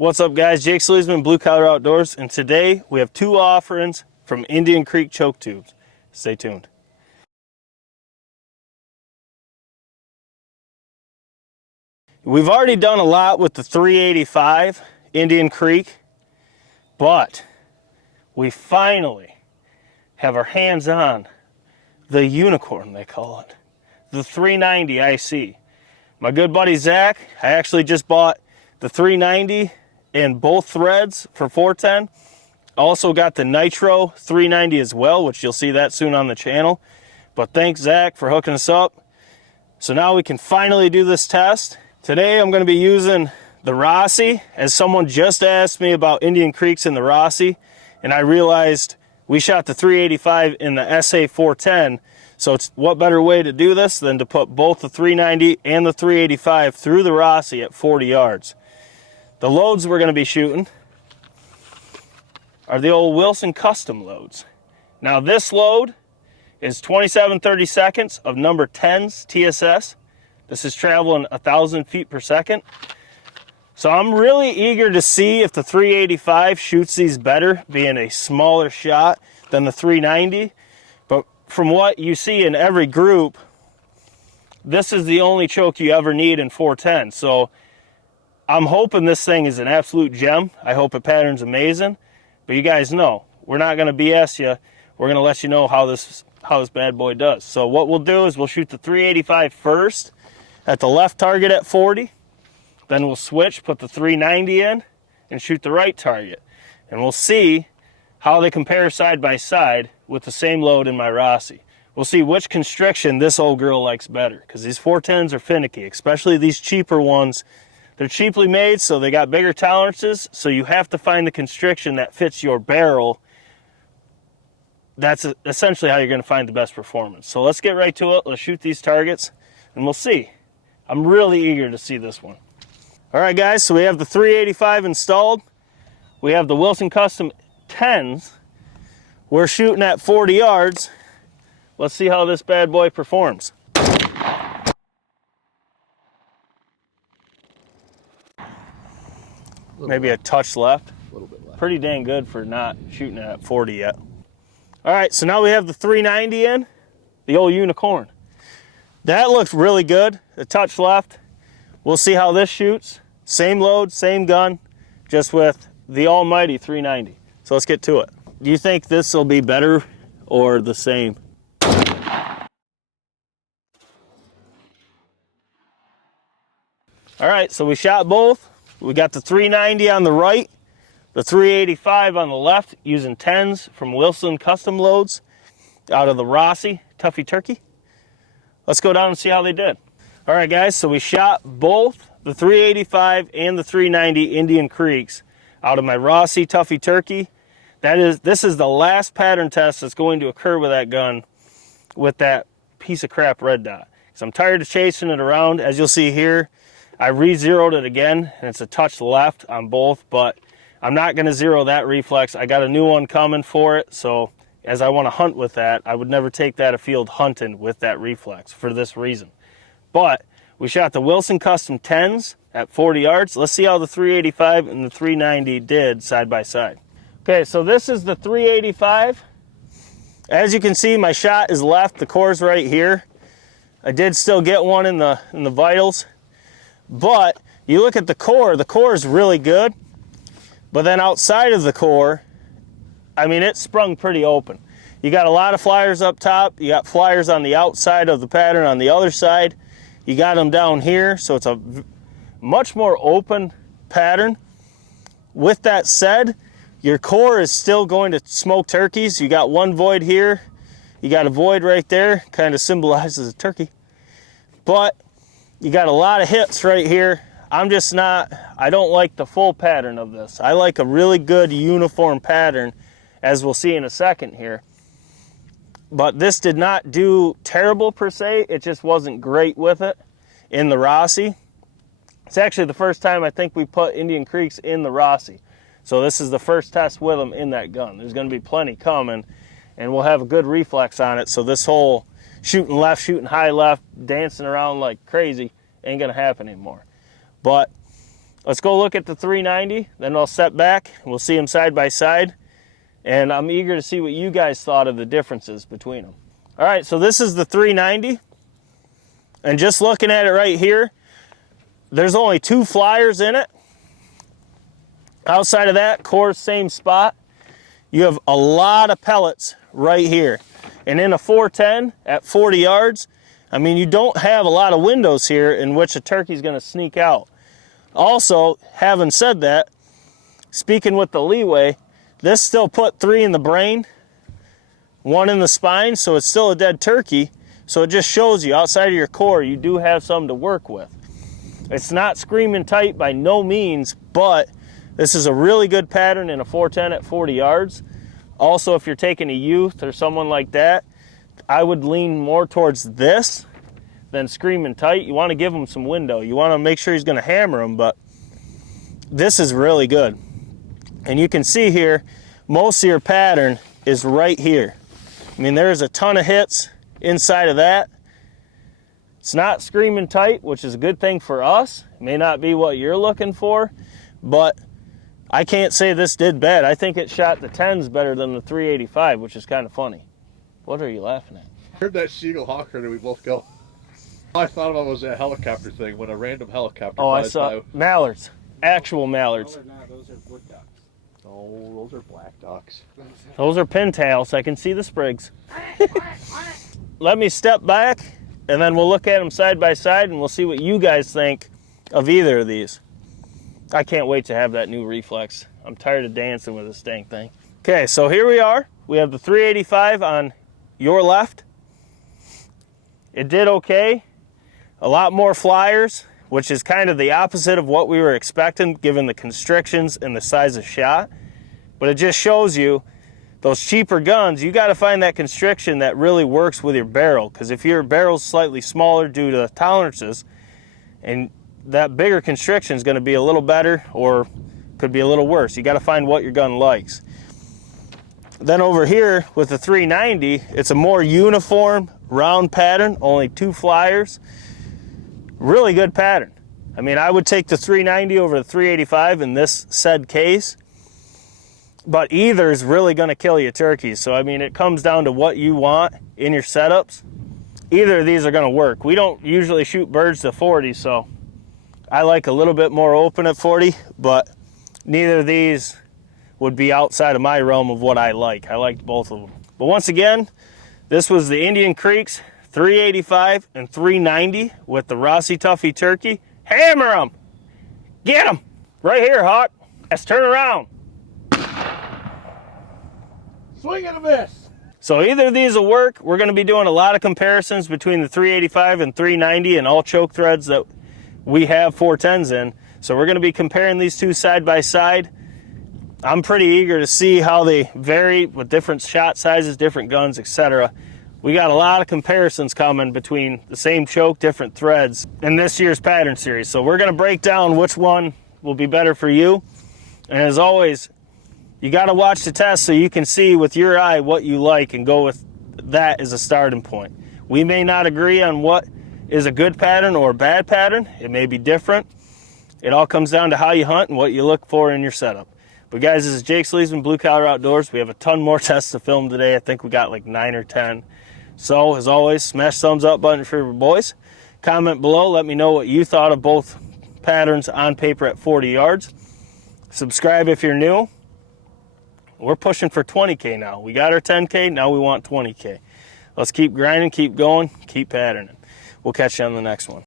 What's up, guys? Jake SLEASMAN, Blue Collar Outdoors, and today we have two offerings from Indian Creek choke tubes. Stay tuned. We've already done a lot with the 385 Indian Creek, but we finally have our hands on the unicorn, they call it, the 390 IC. My good buddy Zach, I actually just bought the 390 in both threads for $410. Also got the Nitro 390 as well, which you'll see that soon on the channel. But thanks, Zach, for hooking us up. So now we can finally do this test. Today I'm going to be using the Rossi, as someone just asked me about Indian Creeks in the Rossi, and I realized we shot the 385 in the SA 410. So it's what better way to do this than to put both the 390 and the 385 through the Rossi at 40 yards. The loads we're going to be shooting are the old Wilson custom loads. Now this load is 27/32 of number 10's TSS. This is traveling 1,000 feet per second. So I'm really eager to see if the 385 shoots these better, being a smaller shot than the 390. But from what you see in every group, this is the only choke you ever need in 410. So I'm hoping this thing is an absolute gem. I hope it patterns amazing. But you guys know, we're not going to BS you. We're going to let you know how this bad boy does. So what we'll do is we'll shoot the 385 first at the left target at 40. Then we'll switch, put the 390 in, and shoot the right target. And we'll see how they compare side by side with the same load in my Rossi. We'll see which constriction this old girl likes better, because these 410s are finicky, especially these cheaper ones. They're cheaply made, so they got bigger tolerances, so you have to find the constriction that fits your barrel. That's essentially how you're going to find the best performance. So let's get right to it. Let's shoot these targets, and we'll see. I'm really eager to see this one. All right, guys, so we have the 385 installed. We have the Wilson Custom 10s. We're shooting at 40 yards. Let's see how this bad boy performs. Maybe a touch left. A little bit left. Pretty dang good for not shooting at 40 yet. All right, so now we have the 390 in, the old unicorn. That looks really good. A touch left. We'll see how this shoots. Same load, same gun, just with the almighty 390. So let's get to it. Do you think this will be better or the same? All right, so we shot both. We got the 390 on the right, the 385 on the left, using 10s from Wilson Custom Loads out of the Rossi Tuffy Turkey. Let's go down and see how they did. All right, guys, so we shot both the 385 and the 390 Indian Creeks out of my Rossi Tuffy Turkey. This is the last pattern test that's going to occur with that gun with that piece of crap red dot. So I'm tired of chasing it around. As you'll see here, I re-zeroed it again, and it's a touch left on both, but I'm not going to zero that reflex. I got a new one coming for it, so as I want to hunt with that, I would never take that afield hunting with that reflex for this reason. But we shot the Wilson Custom 10s at 40 yards. Let's see how the 385 and the 390 did side by side. Okay, so this is the 385. As you can see, my shot is left. The core's right here. I did still get one in the vitals. But you look at the core is really good. But then outside of the core, I mean, it sprung pretty open. You got a lot of flyers up top. You got flyers on the outside of the pattern on the other side. You got them down here, so it's a much more open pattern. With that said, your core is still going to smoke turkeys. You got one void here. You got a void right there, kind of symbolizes a turkey. But you got a lot of hits right here. I don't like the full pattern of this. I like a really good uniform pattern, as we'll see in a second here. But this did not do terrible per se. It just wasn't great with it in the Rossi. It's actually the first time I think we put Indian Creeks in the Rossi. So this is the first test with them in that gun. There's going to be plenty coming, and we'll have a good reflex on it. So this whole shooting left, shooting high left, dancing around like crazy ain't going to happen anymore. But Let's go look at the 390, then I'll step back and we'll see them side by side. And I'm eager to see what you guys thought of the differences between them. All right, so this is the 390. And just looking at it right here, there's only 2 flyers in it. Outside of that, core same spot. You have a lot of pellets right here. And in a 410 at 40 yards, I mean, you don't have a lot of windows here in which a turkey's gonna sneak out. Also, having said that, speaking with the leeway, this still put 3 in the brain, 1 in the spine, so it's still a dead turkey. So it just shows you outside of your core, you do have something to work with. It's not screaming tight by no means, but this is a really good pattern in a 410 at 40 yards. Also, if you're taking a youth or someone like that, I would lean more towards this than screaming tight. You want to give him some window. You want to make sure he's going to hammer him, but this is really good. And you can see here, most of your pattern is right here. I mean, there's a ton of hits inside of that. It's not screaming tight, which is a good thing for us. It may not be what you're looking for, but I can't say this did bad. I think it shot the 10s better than the 385, which is kind of funny. What are you laughing at? I heard that Seagull Hawk and we both go. All I thought about was a helicopter thing when a random helicopter. Oh, I saw by. mallards, actual mallards. No, those are wood ducks. Oh, those are black ducks. Those are pintails. I can see the sprigs. Let me step back, and then we'll look at them side by side, and we'll see what you guys think of either of these. I can't wait to have that new reflex. I'm tired of dancing with this dang thing. Okay, so here we are. We have the 385 on your left. It did okay. A lot more flyers, which is kind of the opposite of what we were expecting given the constrictions and the size of shot. But it just shows you those cheaper guns, you got to find that constriction that really works with your barrel, because if your barrel's slightly smaller due to tolerances, and that bigger constriction is going to be a little better or could be a little worse. You got to find what your gun likes. Then over here with the 390, it's a more uniform round pattern, only 2 flyers. Really good pattern. I mean, I would take the 390 over the 385 in this said case, but either is really going to kill you turkeys. So I mean, it comes down to what you want in your setups. Either of these are going to work. We don't usually shoot birds to 40, so I like a little bit more open at 40, but neither of these would be outside of my realm of what I like. I liked both of them. But once again, this was the Indian Creeks 385 and 390 with the Rossi Tuffy turkey. Hammer them! Get them! Right here, Hawk. Let's turn around. Swing and a miss! So either of these will work. We're going to be doing a lot of comparisons between the 385 and 390 and all choke threads that we have 410s in. So we're going to be comparing these two side by side. I'm pretty eager to see how they vary with different shot sizes, different guns, etc. We got a lot of comparisons coming between the same choke, different threads in this year's pattern series. So we're going to break down which one will be better for you. And as always, you got to watch the test so you can see with your eye what you like and go with that as a starting point. We may not agree on what is a good pattern or a bad pattern. It may be different. It all comes down to how you hunt and what you look for in your setup. But guys, this is Jake SLEASMAN, Blue Collar Outdoors. We have a ton more tests to film today. I think we got like 9 or 10. So as always, smash the thumbs up button for your boys. Comment below. Let me know what you thought of both patterns on paper at 40 yards. Subscribe if you're new. We're pushing for 20K now. We got our 10K, now we want 20K. Let's keep grinding, keep going, keep patterning. We'll catch you on the next one.